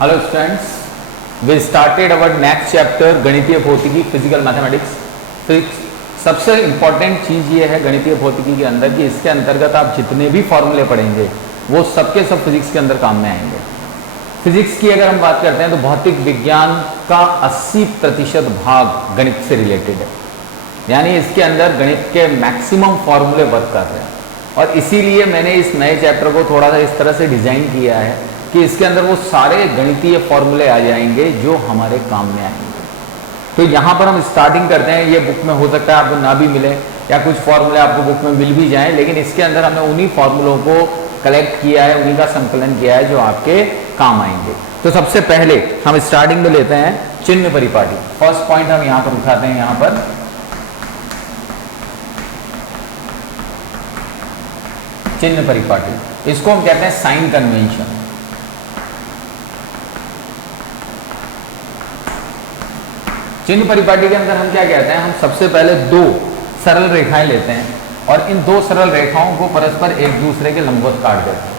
Hello students, we started our next chapter गणितीय भौतिकी physical mathematics. Physics सबसे important चीज़ ये है गणितीय भौतिकी के अंदर कि इसके अंतर्गत आप जितने भी फॉर्मूले पढ़ेंगे वो सबके सब फिजिक्स के अंदर काम में आएंगे। फिजिक्स की अगर हम बात करते हैं तो भौतिक विज्ञान का 80% भाग गणित से रिलेटेड है, यानी इसके अंदर गणित के मैक्सिमम फॉर्मूले वर्क कर रहे हैं। और इसीलिए मैंने इस नए चैप्टर को थोड़ा सा इस तरह से डिजाइन किया है कि इसके अंदर वो सारे गणितीय फॉर्मूले आ जाएंगे जो हमारे काम में आएंगे। तो यहाँ पर हम स्टार्टिंग करते हैं। ये बुक में हो सकता है आपको ना भी मिले या कुछ फॉर्मूले आपको बुक में मिल भी जाएं, लेकिन इसके अंदर हमने उन्हीं फॉर्मूलों को कलेक्ट किया है, उन्हीं का संकलन किया है जो आपके काम आएंगे। तो सबसे पहले हम स्टार्टिंग में लेते हैं चिन्ह परिपाटी। फर्स्ट पॉइंट हम यहाँ पर उठाते हैं, यहाँ पर चिन्ह परिपाटी। इसको हम कहते हैं साइन कन्वेंशन। चिन्ह परिपाटी के अंदर हम क्या कहते हैं, हम सबसे पहले दो सरल रेखाएं लेते हैं और इन दो सरल रेखाओं को परस्पर एक दूसरे के लंबवत काट देते हैं।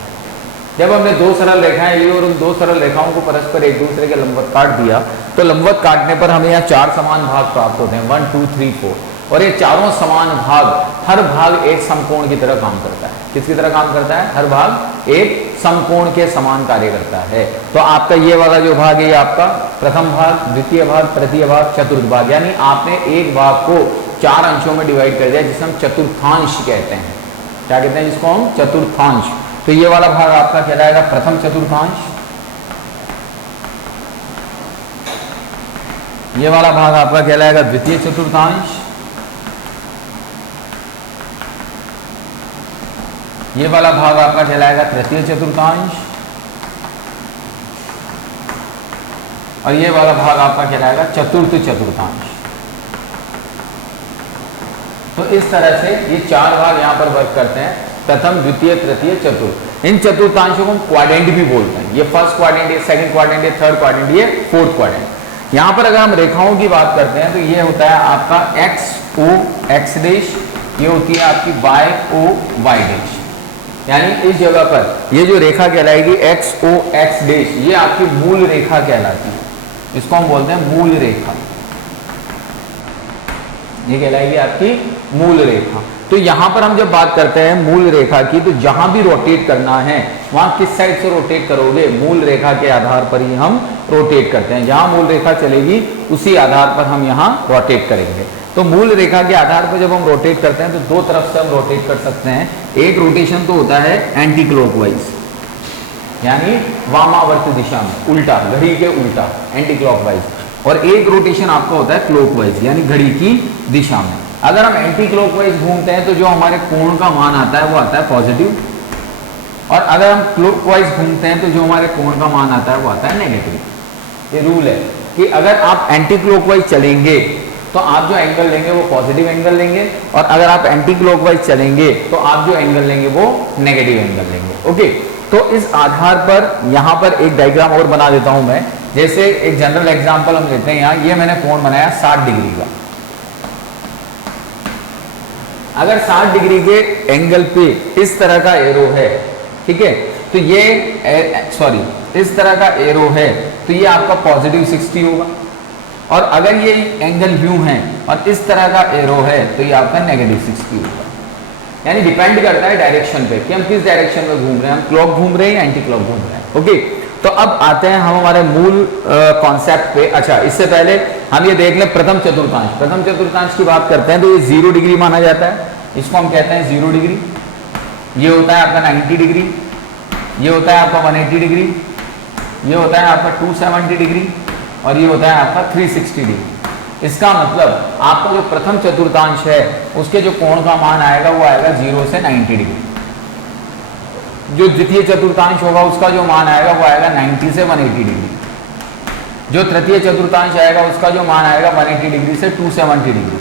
जब हमने दो सरल रेखाएं ली और उन दो सरल रेखाओं को परस्पर एक दूसरे के लंबवत काट दिया तो लंबवत काटने पर हमें यहाँ चार समान भाग प्राप्त होते हैं, 1 2 3 4। और ये चारों समान भाग, हर भाग एक समकोण की तरह काम करता है। किसकी तरह काम करता है? हर भाग एक समकोण के समान कार्य करता है। तो आपका ये वाला जो भाग है ये आपका प्रथम भाग, द्वितीय भाग, तृतीय भाग, चतुर्थ भाग, यानी आपने एक भाग को चार अंशों में डिवाइड कर दिया जिसे हम चतुर्थांश कहते हैं। क्या कहते हैं जिसको हम? चतुर्थांश। तो ये वाला भाग आपका कहलाएगा प्रथम चतुर्थांश, ये वाला भाग आपका कहलाएगा द्वितीय चतुर्थांश, ये वाला भाग आपका कहलाएगा तृतीय चतुर्थांश और ये वाला भाग आपका कहलाएगा चतुर्थ चतुर्थांश। तो इस तरह से ये चार भाग यहां पर वर्क करते हैं, प्रथम, द्वितीय, तृतीय, चतुर्थ। इन चतुर्थांशों को हम क्वाड्रेंट भी बोलते हैं। ये फर्स्ट क्वाड्रेंट, ये सेकंड क्वाड्रेंट, ये थर्ड क्वाड्रेंट, ये फोर्थ क्वाड्रेंट। यहां पर अगर हम रेखाओं की बात करते हैं तो ये होता है आपका एक्स ओ एक्स डैश, ये होती है आपकी वाई ओ वाई डैश। यानी इस जगह पर ये जो रेखा कहलाएगी एक्स ओ एक्स डैश, ये आपकी मूल रेखा कहलाती है। इसको हम बोलते हैं मूल रेखा, ये कहलाएगी आपकी मूल रेखा। तो यहां पर हम जब बात करते हैं मूल रेखा की, तो जहां भी रोटेट करना है वहां किस साइड से रोटेट करोगे? मूल रेखा के आधार पर ही हम रोटेट करते हैं। जहां मूल रेखा चलेगी उसी आधार पर हम यहां रोटेट करेंगे। तो मूल रेखा के आधार पर जब हम रोटेट करते हैं तो दो तरफ से हम रोटेट कर सकते हैं। एक रोटेशन तो होता है एंटी क्लॉकवाइज, यानी वामावर्त दिशा में, उल्टा, घड़ी के उल्टा, एंटी क्लॉकवाइज। और एक रोटेशन आपका होता है क्लॉकवाइज, यानी घड़ी की दिशा में। अगर हम एंटी क्लॉकवाइज घूमते हैं तो जो हमारे कोण का मान आता है वो आता है पॉजिटिव, और अगर हम क्लॉकवाइज घूमते हैं तो जो हमारे कोण का मान आता है वो आता है नेगेटिव। ये रूल है कि अगर आप एंटी क्लॉकवाइज चलेंगे तो आप जो एंगल लेंगे वो पॉजिटिव एंगल लेंगे, और अगर आप एंटी क्लॉकवाइज चलेंगे तो आप जो एंगल लेंगे वो नेगेटिव एंगल लेंगे। ओके, तो इस आधार पर यहाँ पर एक डायग्राम और बना देता हूं मैं। जैसे एक जनरल एग्जांपल हम लेते हैं, यहाँ ये मैंने कोण बनाया 60 डिग्री का। अगर 60 डिग्री के एंगल पे इस तरह का एरो है, ठीक है, तो ये इस तरह का एरो है तो ये आपका पॉजिटिव 60 होगा। और अगर ये एंगल व्यू है और इस तरह का एरो है तो ये आपका नेगेटिव 60 होगा। यानी डिपेंड करता है डायरेक्शन पे कि हम किस डायरेक्शन में घूम रहे हैं, हम क्लॉक घूम रहे हैं या एंटी क्लॉक घूम रहे हैं। ओके, तो अब आते हैं हम हमारे मूल कॉन्सेप्ट पे। अच्छा, इससे पहले हम ये देख लें प्रथम चतुर्थांश। प्रथम चतुर्थांश की बात करते हैं तो ये 0 डिग्री माना जाता है, इसको हम कहते हैं 0 डिग्री। ये होता है आपका 90 डिग्री, ये होता है आपका 180 डिग्री, ये होता है आपका 270 डिग्री और ये होता है आपका 360 डिग्री। इसका मतलब आपका जो प्रथम चतुर्थांश है उसके जो कोण का मान आएगा वो आएगा 0 से 90 डिग्री। जो द्वितीय चतुर्थांश होगा उसका जो मान आएगा वो आएगा 90 से 180 डिग्री। जो तृतीय चतुर्थांश आएगा उसका जो मान आएगा 180 डिग्री से 270 डिग्री,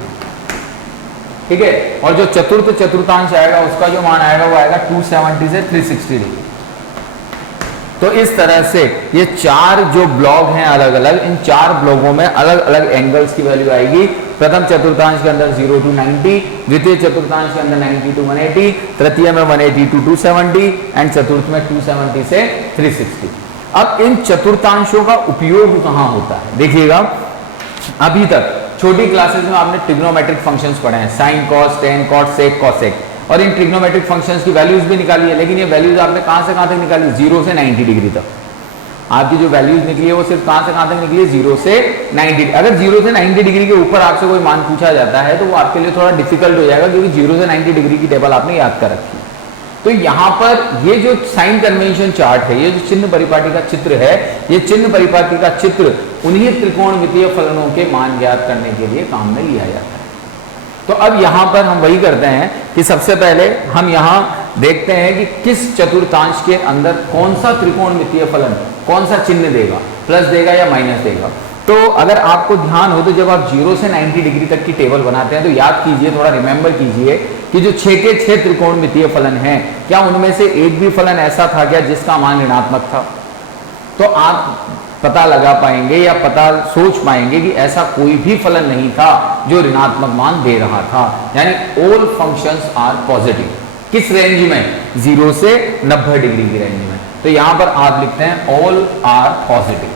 ठीक है। और जो चतुर्थ चतुर्थांश आएगा उसका जो मान आएगा वो आएगा 270 से 360 डिग्री। तो इस तरह से ये चार जो ब्लॉक हैं अलग अलग, इन चार ब्लॉकों में अलग अलग एंगल्स की वैल्यू आएगी। प्रथम चतुर्थांश के अंदर 0 to 90, द्वितीय चतुर्थांश के अंदर 90 to 180, तृतीय में 180 to 270 एंड चतुर्थ में 270 से 360। अब इन चतुर्थांशों का उपयोग कहां होता है? देखिएगा, अभी तक छोटी क्लासेस में आपने ट्रिग्नोमेट्रिक फंक्शंस पढ़े हैं, साइन, कॉस, टेन, कॉट, सेक, कॉसेक, और इन ट्रिग्नोमेट्रिक फंक्शंस की वैल्यूज भी निकाली है। लेकिन ये वैल्यूज आपने कहां से कहां तक निकाली? 0 से 90 डिग्री तक। आपकी जो वैल्यूज निकली है वो सिर्फ कहां से कहां तक निकली है? 0 से 90। अगर 0 से 90 डिग्री के ऊपर आपसे कोई मान पूछा जाता है तो वो आपके लिए थोड़ा डिफिकल्ट हो जाएगा, क्योंकि 0 से 90 डिग्री की टेबल आपने याद कर रखी है। तो यहां पर ये जो साइन कन्वेंशन चार्ट है, ये जो चिन्ह परिपाटी का चित्र है, ये चिन्ह परिपाटी का चित्र उन्हीं त्रिकोणमितीय फलनों के मान ज्ञात करने के लिए काम में लिया जाता है। तो अब यहां पर हम वही करते हैं कि सबसे पहले हम यहां देखते हैं कि किस चतुर्थांश के अंदर कौन सा त्रिकोणमितीय फलन कौन सा चिन्ह देगा, प्लस देगा या माइनस देगा। तो अगर आपको ध्यान हो तो जब आप 0 से 90 डिग्री तक की टेबल बनाते हैं तो याद कीजिए, थोड़ा रिमेंबर कीजिए कि जो 6 के 6 त्रिकोणमितीय फलन हैं, क्या उनमें से एक भी फलन ऐसा था क्या जिसका मान ऋणात्मक था? तो आप पता लगा पाएंगे या पता सोच पाएंगे कि ऐसा कोई भी फलन नहीं था जो ऋणात्मक मान दे रहा था, यानी ऑल फंक्शंस आर पॉजिटिव। किस रेंज में? 0 से 90 डिग्री की रेंज में। तो यहां पर आप लिखते हैं all are positive,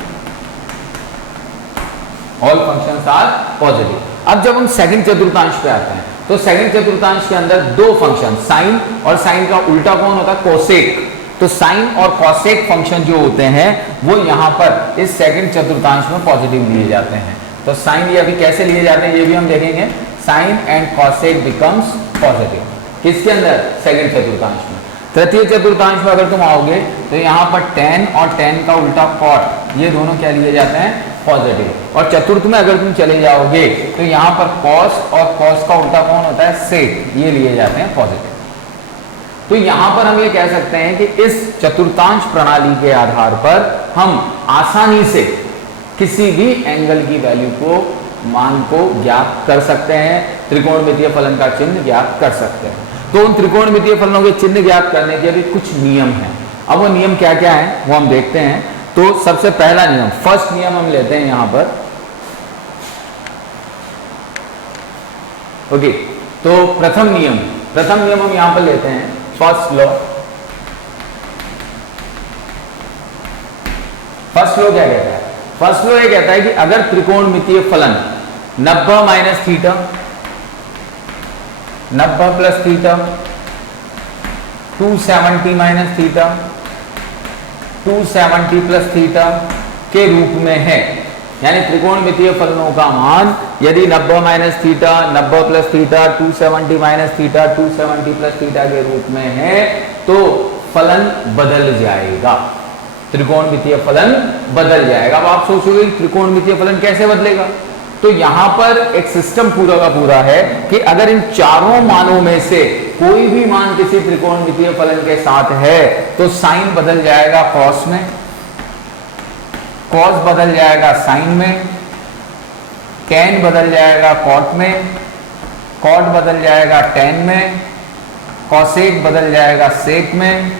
all functions are positive. अब जब हम सेकंड चतुर्थांश पे आते हैं तो सेकंड चतुर्थांश के अंदर दो फंक्शन, साइन और साइन का उल्टा कौन होता है? कोसेक। तो साइन और कॉसेक फंक्शन जो होते हैं वो यहां पर इस सेकंड चतुर्थांश में पॉजिटिव लिए जाते हैं। तो साइन ये अभी कैसे लिए जाते हैं ये भी हम देखेंगे। Sine and cosec becomes positive किसके अंदर? सेकंड चतुर्थांश में। तृतीय चतुर्थांश में अगर तुम आओगे तो यहां पर टेन और टेन का उल्टा कॉट, ये दोनों क्या लिए जाते हैं? पॉजिटिव। और चतुर्थ में अगर तुम चले जाओगे तो यहां पर कॉस और कॉस का उल्टा कौन होता है? सेक, ये लिए जाते हैं पॉजिटिव। तो यहां पर हम ये कह सकते हैं कि इस चतुर्थांश प्रणाली के आधार पर हम आसानी से किसी भी एंगल की वैल्यू को, मान को ज्ञात कर सकते हैं, त्रिकोणमितीय फलन का चिन्ह ज्ञात कर सकते हैं। तो उन त्रिकोणमितीय फलनों के चिन्ह ज्ञात करने के भी कुछ नियम हैं। अब वो नियम क्या क्या है वो हम देखते हैं। तो सबसे पहला नियम, फर्स्ट नियम हम लेते हैं यहां पर। ओके, तो प्रथम नियम हम यहां पर लेते हैं, फर्स्ट लॉ। फर्स्ट लॉ क्या कहता है? फर्स्ट लॉ ये कहता है कि अगर त्रिकोणमितीय फलन 90 minus theta, 90 plus theta, 270 minus theta, 270 plus theta के रूप में है, यानी त्रिकोणमितीय फलनों का मान यदि 90 minus theta, 90 plus theta, 270 minus theta, 270 plus theta के रूप में है तो फलन बदल जाएगा, त्रिकोणमितीय फलन बदल जाएगा। अब आप सोचोगे त्रिकोणमितीय फलन कैसे बदलेगा? तो यहां पर एक सिस्टम पूरा का पूरा है कि अगर इन चारों मानों में से कोई भी मान किसी त्रिकोणमितीय फलन के साथ है तो साइन बदल जाएगा कॉस में, कॉस बदल जाएगा साइन में, टेन बदल जाएगा कॉट में, कॉट बदल जाएगा टेन में, कॉसेक बदल जाएगा सेक में,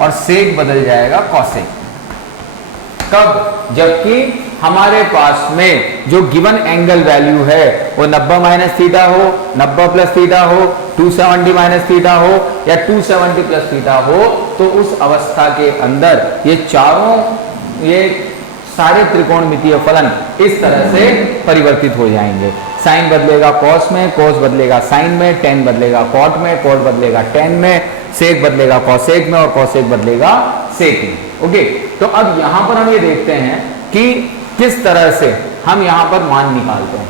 और सेक बदल जाएगा कॉसेक। कब? जबकि हमारे पास में जो गिवन एंगल वैल्यू है वो 90 माइनस थीटा हो, 90 प्लस थीटा हो, 270 माइनस थीटा हो या 270 प्लस थीटा हो, तो उस अवस्था के अंदर ये चारों, ये सारे त्रिकोणमितीय फलन इस तरह से परिवर्तित हो जाएंगे। साइन बदलेगा कॉस में, कॉस बदलेगा साइन में, टेन बदलेगा कॉट में, कॉट बदलेगा टेन में, सेक बदलेगा कॉसेक में और कॉसेक बदलेगा सेक में। ओके, तो अब यहां पर हम ये देखते हैं कि किस तरह से हम यहां पर मान निकालते हैं।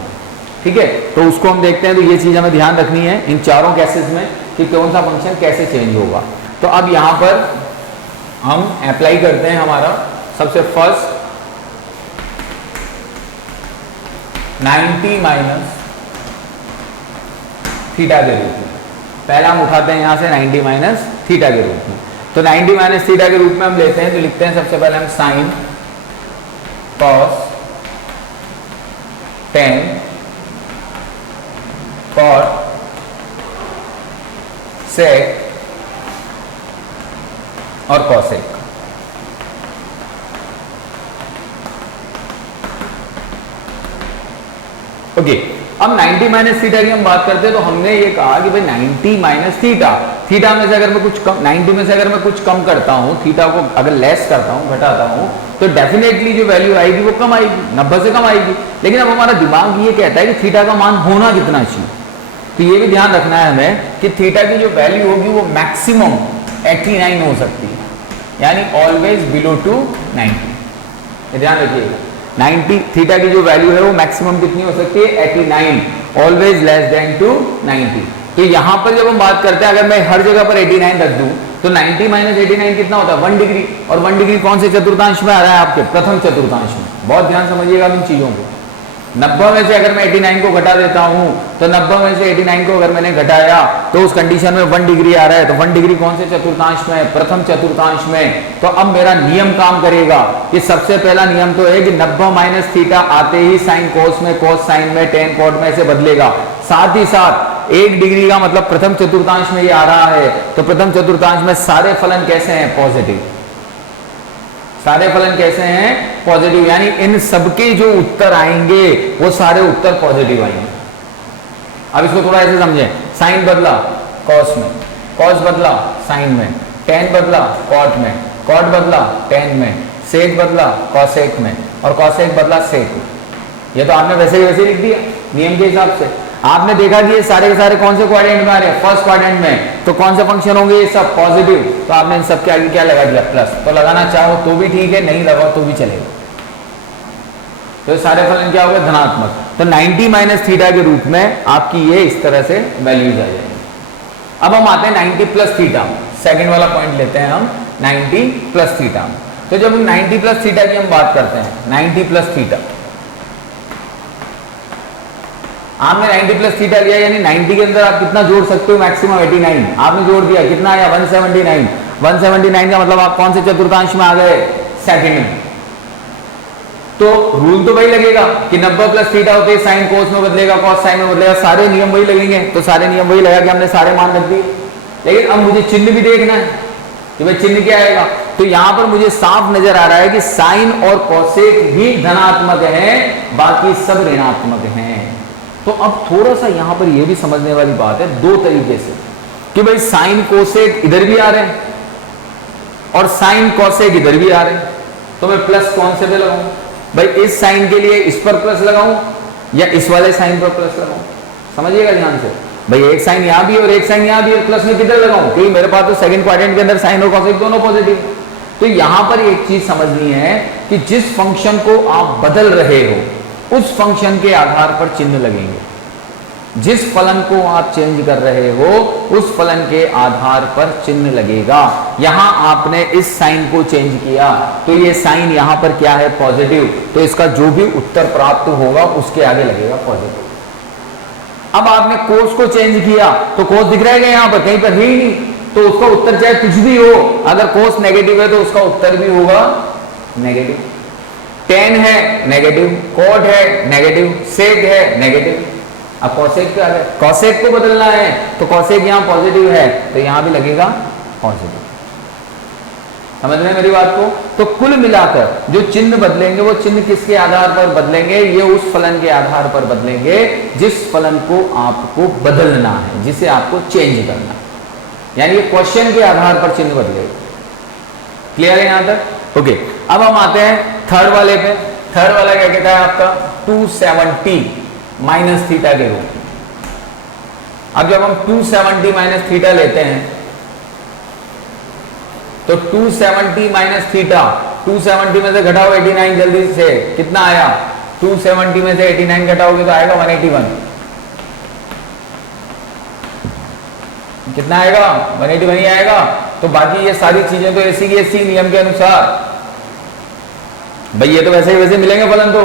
ठीक है, तो उसको हम देखते हैं। तो ये चीज हमें ध्यान रखनी है इन चारों केसेस में कि कौन सा फंक्शन कैसे चेंज होगा। तो अब यहां पर हम अप्लाई करते हैं हमारा सबसे फर्स्ट 90 माइनस थीटा के रूप में। पहला हम उठाते हैं यहां से 90 माइनस थीटा के रूप में। तो 90 माइनस थीटा के रूप में हम लेते हैं तो लिखते हैं सबसे पहले हम sine cos tan cot sec और कॉसेक। ओके, अब 90 माइनस थीटा की हम बात करते हैं तो हमने ये कहा कि भाई 90 माइनस थीटा, थीटा में से अगर मैं कुछ कम, 90 में से अगर मैं कुछ कम करता हूँ, थीटा को अगर लेस करता हूँ, घटाता हूँ, तो डेफिनेटली जो वैल्यू आएगी वो कम आएगी, 90 से कम आएगी। लेकिन अब हमारा दिमाग ये कहता है कि थीटा का मान होना कितना चाहिए। तो ये भी ध्यान रखना है हमें कि थीटा की जो वैल्यू होगी वो मैक्सिमम 89 हो सकती है, यानी ऑलवेज बिलो टू 90। ध्यान रखिएगा, 90 थीटा की जो वैल्यू है वो मैक्सिमम कितनी हो सकती है, 89, ऑलवेज लेस देन टू 90। तो यहां पर जब हम बात करते हैं, अगर मैं हर जगह पर 89 रख दूं तो 90 माइनस 89 कितना होता है, 1 डिग्री। और 1 डिग्री कौन से चतुर्थांश में आ रहा है, आपके प्रथम चतुर्थांश में। बहुत ध्यान समझिएगा इन चीजों को। 90 में से अगर मैं 89 को घटा देता हूं, तो 90 में से 89 को अगर मैंने घटाया तो उस कंडीशन में 1 डिग्री आ रहा है, तो 1 डिग्री कौन से चतुर्थांश में है, प्रथम चतुर्थांश में। तो अब मेरा नियम काम करेगा कि सबसे पहला नियम तो है कि 90 माइनस थीटा आते ही साइन कोस में, कोस साइन में, टेन कॉट में से बदलेगा। साथ ही साथ 1 डिग्री का मतलब प्रथम चतुर्थांश में ये आ रहा है, तो प्रथम चतुर्थांश में सारे फलन कैसे हैं, पॉजिटिव। सारे फलन कैसे हैं, पॉजिटिव, यानी इन सबके जो उत्तर आएंगे वो सारे उत्तर पॉजिटिव आएंगे। अब इसको थोड़ा ऐसे समझें, साइन बदला कॉस में, कॉस बदला साइन में, टेन बदला कॉट में, कॉट बदला टेन में, सेक बदला कॉसेक में, और कॉसेक बदला सेक में। ये तो आपने वैसे ही वैसे लिख दिया नियम के हिसाब से। आपने देखा कि ये सारे के सारे कौन से क्वाड्रेंट में आ रहे हैं, फर्स्ट क्वाड्रेंट में, तो कौन से फंक्शन होंगे, ये सब पॉजिटिव। तो आपने इन सब के आगे क्या लगा दिया, प्लस। तो लगाना चाहो तो भी ठीक है, नहीं लगाओ तो भी चलेगा। तो सारे फलन क्या हो गए, धनात्मक। तो 90 माइनस थीटा के रूप में आपकी ये इस तरह से वैल्यूज आ जाएंगे। अब हम आते हैं 90 प्लस थीटा, सेकेंड वाला पॉइंट लेते हैं हम 90 प्लस थीटा। तो जब हम 90 प्लस थीटा की हम बात करते हैं, 90 प्लस थीटा, आपने 90 प्लस थीटा लिया, यानी 90 के अंदर आप कितना जोड़ सकते हो, मैक्सिमम 89। आपने जोड़ दिया, कितना आया, 179। 179 का मतलब आप कौन से चतुर्थांश में आ गए, सेकंड में। तो रूल तो वही लगेगा कि 90 प्लस थीटा होते ही साइन कोस में बदलेगा, कॉस साइन में बदलेगा, सारे नियम वही लगेंगे। तो सारे नियम वही लगा कि हमने सारे मान रख दिए। लेकिन अब मुझे चिन्ह भी देखना है कि भाई चिन्ह क्या आएगा। तो यहां पर मुझे साफ नजर आ रहा है कि साइन और कोसेक ही धनात्मक है, बाकी सब ऋणात्मक हैं। तो अब थोड़ा सा यहां पर यह भी समझने वाली बात है, दो तरीके से, कि भाई साइन कोसेक इधर भी आ रहे हैं और साइन कोसेक इधर भी आ रहे हैं। तो मैं प्लस कौन से पे लगाऊं, भाई इस साइन के लिए इस पर प्लस लगाऊं या इस वाले साइन पर प्लस लगाऊं। समझिएगा ध्यान से, भाई एक साइन यहां भी और एक साइन यहां भी, और प्लस में किधर लगाऊं, क्योंकि मेरे पास तो सेकंड क्वाड्रेंट के अंदर साइन और कोसेक दोनों पॉजिटिव। तो यहां पर एक चीज समझनी है कि जिस फंक्शन को आप बदल रहे हो उस फंक्शन के आधार पर चिन्ह लगेंगे। जिस फलन को आप चेंज कर रहे हो उस फलन के आधार पर चिन्ह लगेगा। यहां आपने इस साइन को चेंज किया तो ये साइन यहां पर क्या है, पॉजिटिव। तो इसका जो भी उत्तर प्राप्त होगा उसके आगे लगेगा पॉजिटिव। अब आपने कोस को चेंज किया तो कोस दिख रहेगा यहां पर, कहीं पर है ही नहीं, तो उसका उत्तर चाहे कुछ भी हो, अगर कोस नेगेटिव है तो उसका उत्तर भी होगा नेगेटिव। टेन है नेगेटिव, कॉट है नेगेटिव, सेक है नेगेटिव। अब कॉसेक क्या है, कॉसेक को बदलना है तो कॉसेक यहां पॉजिटिव है तो यहां भी लगेगा पॉजिटिव। समझ रहे हैं मेरी बात को। तो कुल मिलाकर जो चिन्ह बदलेंगे वो चिन्ह किसके आधार पर बदलेंगे, ये उस फलन के आधार पर बदलेंगे जिस फलन को आपको बदलना है, जिसे आपको चेंज करना है। यानी ये क्वेश्चन के आधार पर चिन्ह बदलेगा। क्लियर है यहां तक, ओके। अब हम आते हैं थर्ड वाले पे। थर्ड वाला क्या कहता है आपका, 270 माइनस थीटा के रूप में। अब जब हम 270 माइनस थीटा लेते हैं तो 270 माइनस थीटा, 270 में से घटाओ 89, जल्दी से कितना आया, 270 में से 89 घटाओगे तो आएगा 181। कितना आएगा, 181 ही आएगा। तो बाकी ये सारी चीजें तो ऐसी की ऐसी नियम के अनुसार, भाई ये तो वैसे ही वैसे मिलेंगे फलन तो।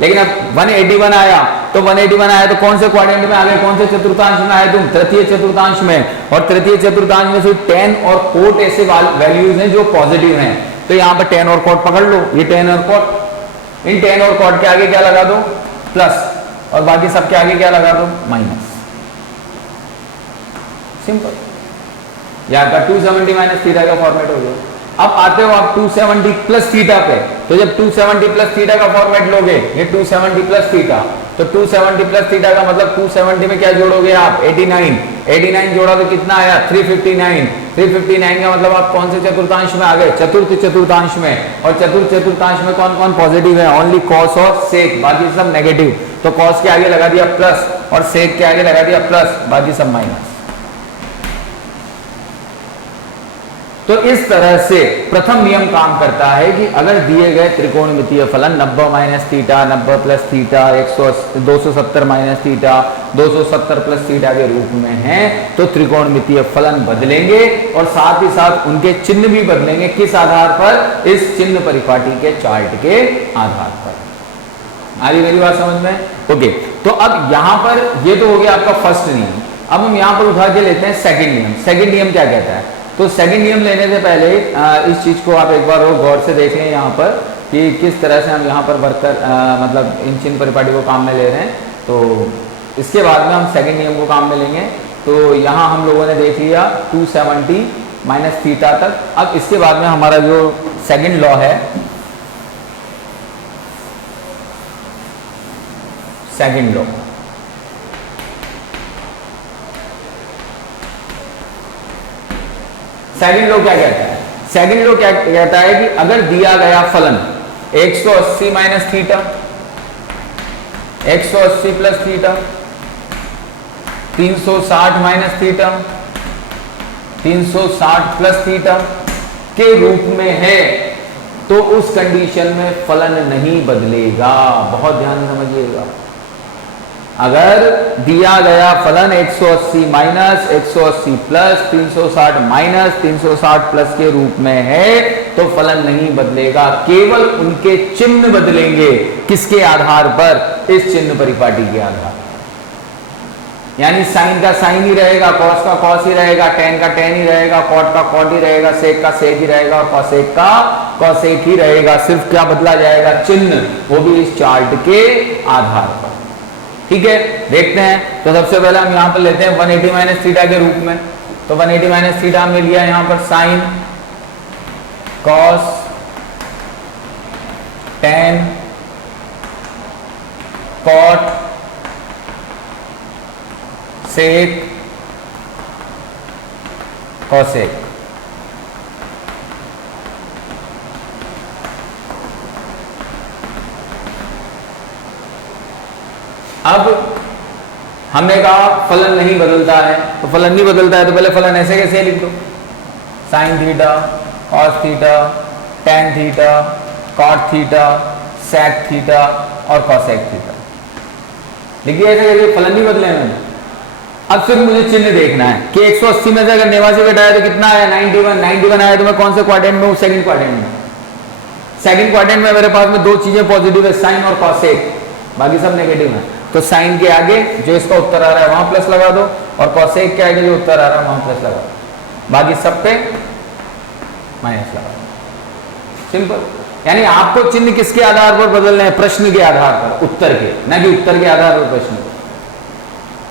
लेकिन अब 181 आया तो 181 आया तो कौन से क्वाड्रेंट में आ गए, कौन से चतुर्थांश में आए तुम, तृतीय चतुर्थांश में। और तृतीय चतुर्थांश में से 10 और कोट ऐसे वैल्यूज हैं जो पॉजिटिव हैं। तो यहां पर 10 और कोट पकड़ लो, ये 10 और कोट, इन 10 और कोट के आगे क्या लगा दो, प्लस, और बाकी सबके आगे क्या लगा दो, माइनस। सिंपल। यहां का 270 माइनस थीटा का फॉर्मेट हो गया। अब आते हो आप 270 प्लस थीटा पे, तो जब 270 प्लस थीटा का फॉर्मेट लोगे, ये 270 प्लस थीटा, तो 270 प्लस थीटा का मतलब 270 में क्या जोड़ोगे आप 89, 89 जोड़ा तो कितना आया 359, 359 का मतलब आप कौन से चतुर्थांश में आ गए, चतुर्थ चतुर्थांश में। और चतुर्थ चतुर्थांश में कौन कौन पॉजिटिव है, ओनली कॉस और सेक, बाकी सब नेगेटिव। तो कॉस के आगे लगा दिया प्लस और सेक के आगे लगा दिया प्लस, बाकी सब माइनस। तो इस तरह से प्रथम नियम काम करता है कि अगर दिए गए त्रिकोणमितीय फलन 90 minus theta, 90 plus theta, 270 minus theta, 270 plus theta के रूप में हैं, तो त्रिकोणमितीय फलन बदलेंगे और साथ ही साथ उनके चिन्ह भी बदलेंगे। किस आधार पर, इस चिन्ह परिपाटी के चार्ट के आधार पर। आ रही मेरी बात समझ में? ओके, तो अब यहां पर ये तो हो गया आपका फर्स्ट नियम। अब हम यहां पर उठा के लेते हैं सेकंड नियम। सेकंड नियम क्या कहता है? तो सेकंड नियम लेने से पहले इस चीज को आप एक बार और गौर से देख लें यहाँ पर कि किस तरह से हम यहाँ पर वर्कर मतलब इन चिन्ह परिपाटी को काम में ले रहे हैं। तो इसके बाद में हम सेकंड नियम को काम में लेंगे। तो यहाँ हम लोगों ने देख लिया 270 माइनस थीटा तक। अब इसके बाद में हमारा जो सेकंड लॉ है, सेकंड लॉ, सेकंड लॉ क्या कहता है? सेकंड लॉ क्या कहता है कि अगर दिया गया फलन 180 minus theta, 180 plus theta, 360 minus theta, 360 plus theta के रूप में है, तो उस कंडीशन में फलन नहीं बदलेगा। बहुत ध्यान समझिएगा। अगर दिया गया फलन 180 माइनस 180 प्लस 360 माइनस 360 प्लस के रूप में है, तो फलन नहीं बदलेगा, केवल उनके चिन्ह बदलेंगे। किसके आधार पर? इस चिन्ह परिपाटी के आधार पर। यानी साइन का साइन ही रहेगा, कॉस का कॉस ही रहेगा, टेन का टेन ही रहेगा, कॉट का कॉट ही रहेगा, सेक का सेक ही रहेगा, कॉसेक का कॉसेक ही रहेगा। सिर्फ क्या बदला जाएगा? चिन्ह, वो भी इस चार्ट के आधार पर। ठीक है, देखते हैं। तो सबसे पहले हम यहां पर लेते हैं 180 माइनस थीटा के रूप में। तो 180 माइनस थीटा हमने लिया यहां पर साइन, कॉस, टेन, कॉट, सेक, कॉसेक। अब हमने कहा फलन नहीं बदलता है, तो फलन नहीं बदलता है तो पहले फलन ऐसे कैसे लिख दो, sine theta, cos theta, tan theta, cot theta, sec theta और कॉसेक थीटा। देखिए ऐसे कैसे फलन नहीं बदले मैंने। अब सिर्फ मुझे चिन्ह देखना है कि 180 में से अगर 89 घटाया तो कितना आया 91, 91 आया तो मैं कौन से क्वाड्रेंट में हूं? सेकंड क्वाड्रेंट में। सेकंड क्वाड्रेंट में मेरे पास में दो चीजें पॉजिटिव है, साइन और कॉसेक, बाकी सब नेगेटिव है। तो साइन के आगे जो इसका उत्तर आ रहा है वहां प्लस लगा दो और कॉसेक के आगे जो उत्तर आ रहा है वहां प्लस लगा दो, बाकी सब पे माइनस लगा दो। सिंपल। यानी आपको चिन्ह किसके आधार पर बदलने हैं? प्रश्न के आधार पर, उत्तर के, ना कि उत्तर के आधार पर प्रश्न।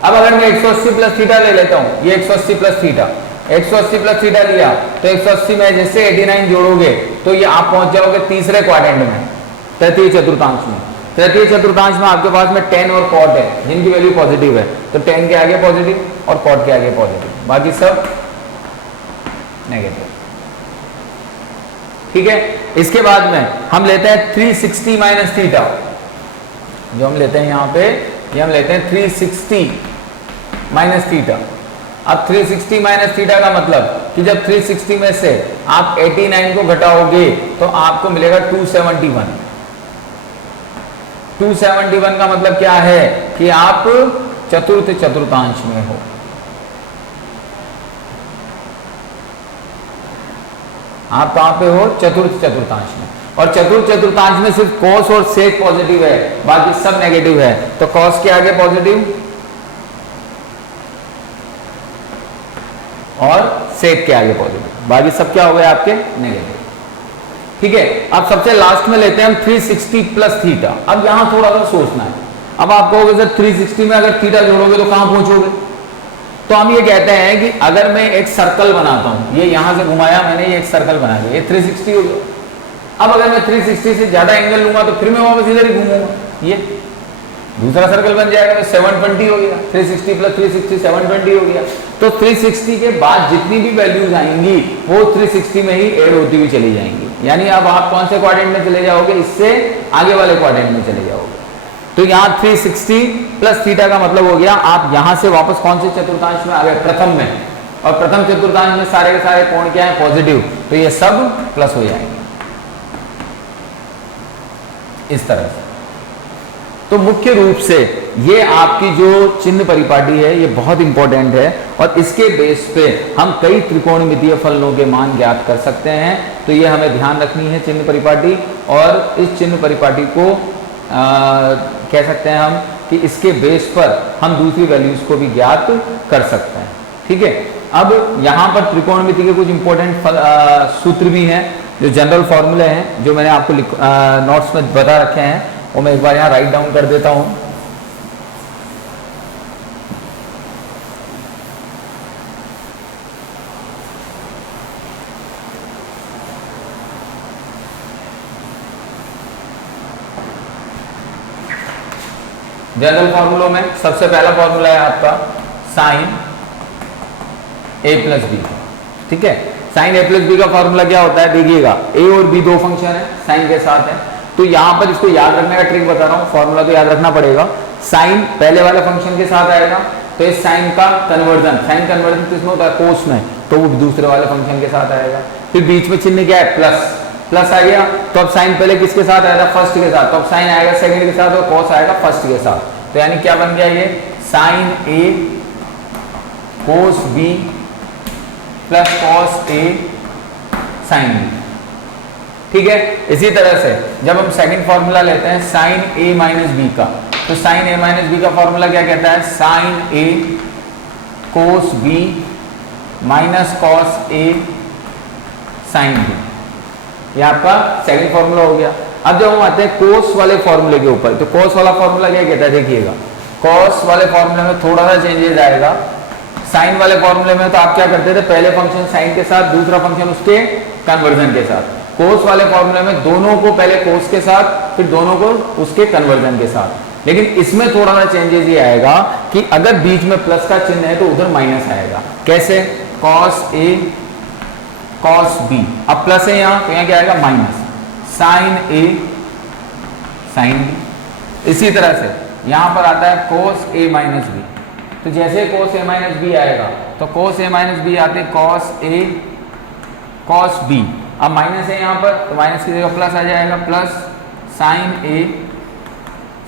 अब अगर मैं 180 प्लस थीटा ले लेता हूं, ये 180 प्लस थीटा, 180 प्लस थीटा लिया तो 180 में जैसे 89 जोड़ोगे तो ये आप पहुंच जाओगे तीसरे क्वाड्रेंट में, तृतीय चतुर्थांश में। तृतीय चतुर्थांश में आपके पास में टेन और कॉट है जिनकी वैल्यू पॉजिटिव है, तो टेन के आगे पॉजिटिव और कॉट के आगे पॉजिटिव, बाकी सब नेगेटिव। ठीक है, इसके बाद में हम लेते हैं 360 माइनस थीटा, जो हम लेते हैं यहां पे, ये हम लेते हैं 360 माइनस थीटा। अब 360 माइनस थीटा का मतलब कि जब 360 में से आप 89 को घटाओगे तो आपको मिलेगा 271। 271 का मतलब क्या है कि आप चतुर्थ चतुर्थांश में हो। आप कहां पे हो? चतुर्थ चतुर्थांश में। और चतुर्थ चतुर्थांश में सिर्फ कॉस और सेक पॉजिटिव है, बाकी सब नेगेटिव है। तो कॉस के आगे पॉजिटिव और सेक के आगे पॉजिटिव, बाकी सब क्या हो गए आपके? नेगेटिव। ठीक है, अब सबसे लास्ट में लेते हैं हम 360 प्लस थीटा। अब यहां थोड़ा सा सोचना है। अब आप कहोगे सर 360 में अगर थीटा जोड़ोगे तो कहां पहुंचोगे? तो तो हम ये कहते हैं कि अगर मैं एक सर्कल बनाता हूं, ये यहां से घुमाया मैंने, ये एक सर्कल बना दिया, ये 360 हो गया। अब अगर मैं 360 से ज्यादा एंगल लूंगा तो फिर मैं वापस इधर ही घूमूंगा, ये दूसरा सर्कल बन जाएगा, तो 720 हो गया, 360 प्लस 360 720 हो गया। तो 360 के बाद जितनी भी वैल्यूज आएंगी वो 360 में ही ऐड होती हुई चली जाएंगी। यानी अब आप कौन से क्वाड्रेंट में चले जाओगे, इससे आगे वाले क्वाड्रेंट में चले जाओगे। तो यहाँ 360 प्लस थीटा का मतलब हो गया आप यहां से वापस कौन से चतुर्थांश में आ गए, प्रथम में। और प्रथम चतुर्थांश में सारे के सारे कोण क्या है, पॉजिटिव, तो ये सब प्लस हो जाएंगे इस तरह से। तो मुख्य रूप से ये आपकी जो चिन्ह परिपाटी है ये बहुत इंपॉर्टेंट है, और इसके बेस पे हम कई त्रिकोणमितीय फलनों के मान ज्ञात कर सकते हैं। तो ये हमें ध्यान रखनी है चिन्ह परिपाटी, और इस चिन्ह परिपाटी को कह सकते हैं हम कि इसके बेस पर हम दूसरी वैल्यूज को भी ज्ञात कर सकते हैं। ठीक है, अब यहाँ पर त्रिकोणमिति के कुछ इंपॉर्टेंट सूत्र भी हैं, जो जनरल फॉर्मूले हैं, जो मैंने आपको नोट्स में बता रखे हैं, और मैं एक बार यहाँ राइट डाउन कर देता हूँ। जनरल फॉर्मूलों में सबसे पहला फॉर्मूला है आपका साइन ए प्लस बी। ठीक है, साइन ए प्लस बी का फॉर्मूला क्या होता है, देखिएगा ए और बी दो फंक्शन है, साइन के साथ है। तो यहां पर इसको याद रखने का ट्रिक बता रहा हूं, फॉर्मूला तो याद रखना पड़ेगा। साइन पहले वाले फंक्शन के साथ आएगा, तो इस साइन का कन्वर्जन, साइन कन्वर्जन किसमें होता है, कोस में, तो वो दूसरे वाले फंक्शन के साथ आएगा। फिर बीच में चिन्ह क्या है, प्लस, प्लस आ गया, तो अब साइन पहले किसके साथ आया था, फर्स्ट के साथ, तो अब साइन आएगा सेकंड के साथ और कॉस आएगा फर्स्ट के साथ। तो यानी क्या बन गया, ये sign A cos B plus cos A sine B. ठीक है, इसी तरह से जब हम सेकंड फॉर्मूला लेते हैं साइन ए माइनस बी का, तो साइन ए माइनस बी का फॉर्मूला क्या कहता है, sine A cos B minus cos A sine B. ये आपका सेकंड फॉर्मूला हो गया। अब जब हम आते हैं कोस वाले फॉर्मूले के ऊपर, तो कोस वाला फॉर्मूला क्या कहता है, देखिएगा कोस वाले फॉर्मूले में थोड़ा सा चेंजेस आएगा। साइन वाले फॉर्मूले में तो आप क्या करते थे, पहले फंक्शन साइन के साथ, दूसरा फंक्शन उसके कन्वर्जन के साथ। कोस वाले फॉर्मूले में दोनों को पहले कोस के साथ, फिर दोनों को उसके कन्वर्जन के साथ। लेकिन इसमें थोड़ा सा चेंजेस ये आएगा कि अगर बीच में प्लस का चिन्ह है तो उधर माइनस आएगा। कैसे, कॉस ए कॉस बी, अब प्लस है यहाँ, तो यहाँ क्या आएगा माइनस, साइन ए साइन बी। इसी तरह से यहां पर आता है कोस ए माइनस बी, तो जैसे कोस ए माइनस बी आएगा तो कोस ए माइनस बी आते कॉस ए कॉस बी। अब माइनस है यहाँ पर, तो माइनस की जगह प्लस आ जाएगा, प्लस साइन ए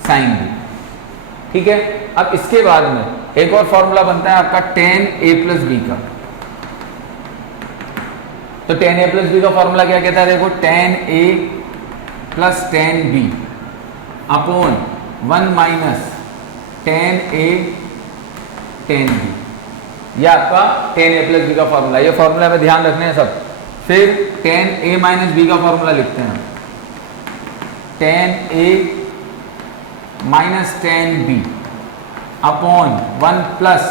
साइन बी। ठीक है, अब इसके बाद में एक और फॉर्मूला बनता है आपका टेन ए प्लस बी का। तो टेन ए प्लस बी का फॉर्मूला क्या कहता है, देखो tan A plus tan B upon 1 minus tan A tan B. यह आपका टेन ए प्लस बी का फॉर्मूला, ये फॉर्मूला में ध्यान रखने हैं सब। फिर टेन ए माइनस बी का फॉर्मूला लिखते हैं, tan A minus tan B upon 1 plus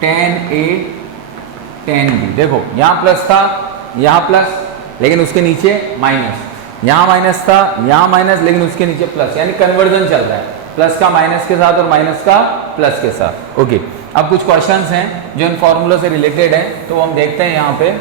tan A tan B. देखो यहाँ प्लस था, यहाँ प्लस, लेकिन उसके नीचे माइनस, यहाँ माइनस था, यहाँ माइनस, लेकिन उसके नीचे प्लस, यानी कन्वर्जन चल रहा है, प्लस का माइनस के साथ और माइनस का प्लस के साथ। ओके, अब कुछ क्वेश्चंस हैं जो इन फॉर्मूलों से रिलेटेड हैं, तो हम देखते हैं यहाँ पे।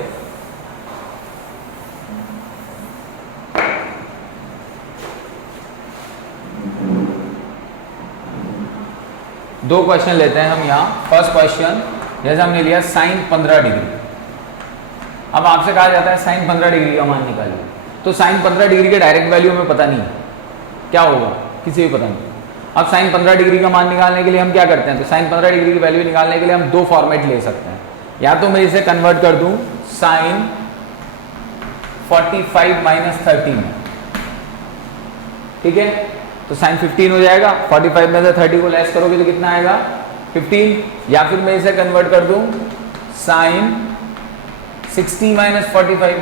दो क्वेश्चन लेते हैं हम यहाँ। फर्स्ट क्वेश्चन, जैसे हमने लिया साइन 15 डिग्री। अब आपसे कहा जाता है साइन 15 डिग्री का मान निकालिए, तो साइन 15 डिग्री के डायरेक्ट वैल्यू हमें पता नहीं क्या होगा, किसी भी पता नहीं। अब साइन 15 डिग्री का मान निकालने के लिए हम क्या करते हैं, तो साइन 15 डिग्री की वैल्यू निकालने के लिए हम दो फॉर्मेट ले सकते हैं। या तो मैं इसे कन्वर्ट कर दूं साइन 45 माइनस 13, ठीक है, तो साइन 15 हो जाएगा। 45 में से 30 को लेस करोगे तो कितना आएगा, 15। या फिर मैं इसे कन्वर्ट कर दूं साइन 60 माइनस 45,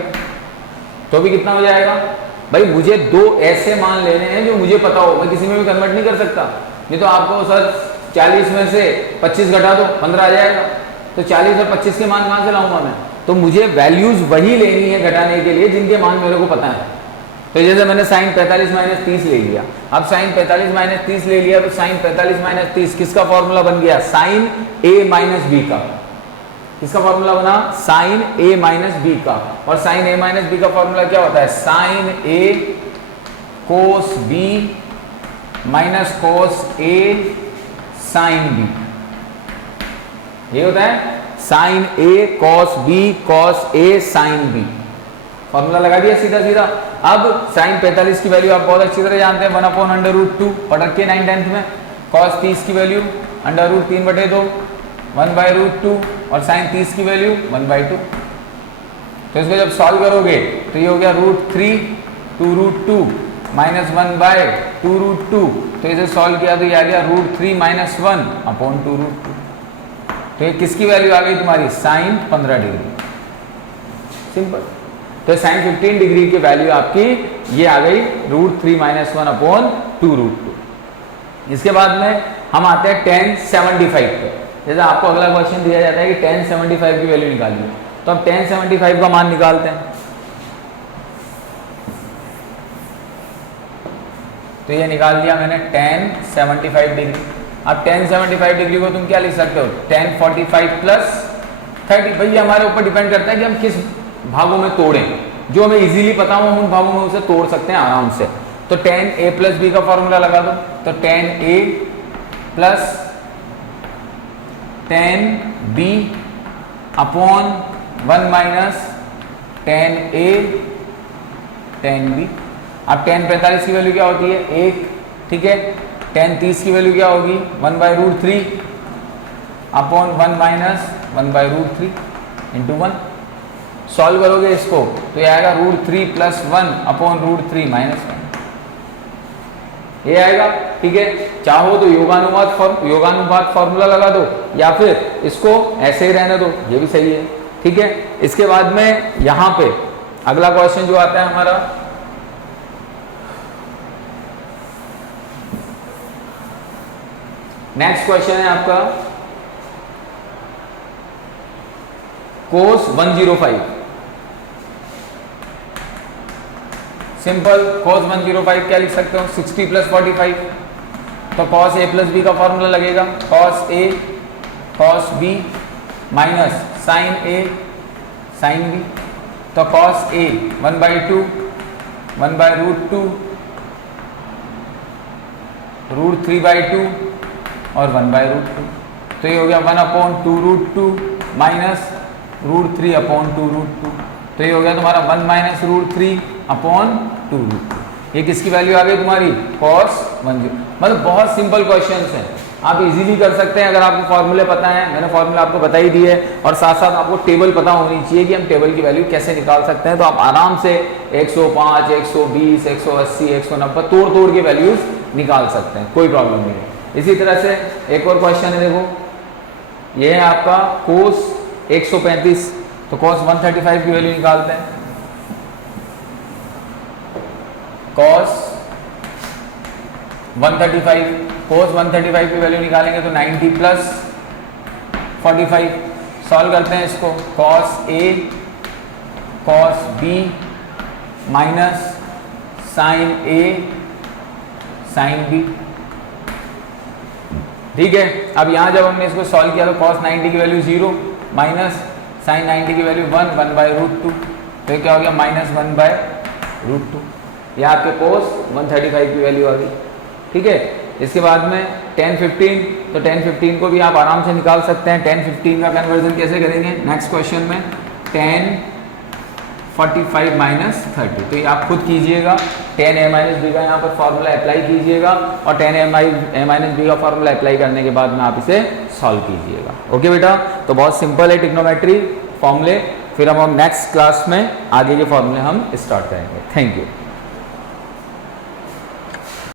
तो भी कितना हो जाएगा। भाई मुझे दो ऐसे मान लेने हैं जो मुझे पता हो, मैं किसी में भी कन्वर्ट नहीं कर सकता। नहीं तो आपको सर 40 में से 25 घटा दो 15 आ जाएगा, तो 40 और 25 के मान कहाँ से लाऊंगा मैं? तो मुझे वैल्यूज वही लेनी है घटाने के लिए जिनके मान मेरे को पता है। तो जैसे मैंने साइन 45 माइनस 30 ले लिया, अब साइन 45 माइनस 30 ले लिया, तो साइन 45 माइनस 30 किसका फॉर्मूला बन गया? साइन ए माइनस बी का। किसका फॉर्मूला बना? साइन ए माइनस बी का। और साइन ए माइनस बी का फॉर्मूला क्या होता है? साइन ए कोस बी माइनस कोस ए साइन बी, ये होता है sine A cos B cos A sine B. Formula लगा दिया सीधा सीधा। अब साइन 45 की वैल्यू आप बहुत अच्छी तरह जानते हैं, 1/√2 पढ़ रखी है 9th में। कॉस 30 की वैल्यू √3/2 1/√2 और साइन 30 की वैल्यू 1/2। तो इसको जब सॉल्व करोगे तो ये हो गया √3 2√2 माइनस 1/2√2। तो इसे सॉल्व किया तो ये आ गया √3 - 1/2√2। तो ये किसकी वैल्यू आ गई तुम्हारी? Sine 15 degree. सिंपल। तो साइन 15 डिग्री की वैल्यू आपकी ये आ गई √3 - 1/2√2। इसके बाद में हम आते हैं tan 75 पे। जैसे आपको अगला क्वेश्चन दिया जाता है कि tan 75 की वैल्यू निकालिए, तो अब tan 75 का मान निकालते हैं। तो ये निकाल दिया मैंने tan 75 डिग्री। अब tan 75 डिग्री को तुम क्या लिख सकते हो? tan 45 + 30। भैया हमारे ऊपर डिपेंड करता है कि हम किस भागों में तोड़ें। जो हमें इजीली पता हो उन भागों में उसे तोड़ सकते हैं आराम से। तो tan a + b का फॉर्मूला लगा दो। तो tan a + tan b upon 1 - tan a tan b। अब tan 45 की वैल्यू क्या होती है? 1, ठीक है। tan 30 की वैल्यू क्या होगी? 1/√3 अपॉन 1 - 1/√3 × 1। सॉल्व करोगे इसको तो ये आएगा √3 + 1 अपॉन √3 - 1, ये आएगा, ठीक है। चाहो तो योगानुपात फॉर्मूला लगा दो या फिर इसको ऐसे ही रहने दो, ये भी सही है, ठीक है। इसके बाद में यहां पे अगला क्वेश्चन जो आता है हमारा, नेक्स्ट क्वेश्चन है आपका cos 105। सिंपल। cos 105 क्या लिख सकते हो? 60 + 45। तो cos a + b का फॉर्मूला लगेगा cos a cos b minus sin a sin b। तो cos a 1/2 1/√2 √3/2 और 1/√2। तो ये हो गया 1/2√2 माइनस √3/2√2। तो ये हो गया तुम्हारा 1 - √3/2√2। ये किसकी वैल्यू आ गई तुम्हारी? cos 10। मतलब बहुत सिंपल क्वेश्चंस हैं, आप इजीली कर सकते हैं अगर आपको फॉर्मूले पता है। मैंने फॉर्मूला आपको बता ही दी है, और साथ साथ आपको टेबल पता होनी चाहिए कि हम टेबल की वैल्यू कैसे निकाल सकते हैं। तो आप आराम से 105 120 180 190 तोड़ के वैल्यूज निकाल सकते हैं, कोई प्रॉब्लम नहीं है। इसी तरह से एक और क्वेश्चन है, देखो ये है आपका cos 135। तो cos 135 की वैल्यू निकालते हैं। cos 135 की वैल्यू निकालेंगे तो 90 + 45। सॉल्व करते हैं इसको। cos a cos b minus sin a sin b, ठीक है। अब यहां जब हमने इसको सॉल्व किया तो cos 90 की वैल्यू 0 माइनस sin 90 की वैल्यू 1/√2। तो ये क्या हो गया? -1/√2। यह आपके cos 135 की वैल्यू आ गई, ठीक है। इसके बाद में tan 15। तो tan 15 को भी आप आराम से निकाल सकते हैं। tan 15 का कन्वर्जन कैसे करेंगे? नेक्स्ट क्वेश्चन में tan 45 - 30। तो ये आप खुद कीजिएगा। tan a - b का यहाँ पर फॉर्मूला अप्लाई कीजिएगा, और tan a - b का फॉर्मूला अप्लाई करने के बाद में आप इसे सॉल्व कीजिएगा। ओके बेटा, तो बहुत सिंपल है ट्रिग्नोमेट्री फॉर्मूले। फिर हम नेक्स्ट क्लास में आगे के फॉर्मूले हम स्टार्ट करेंगे। Thank you.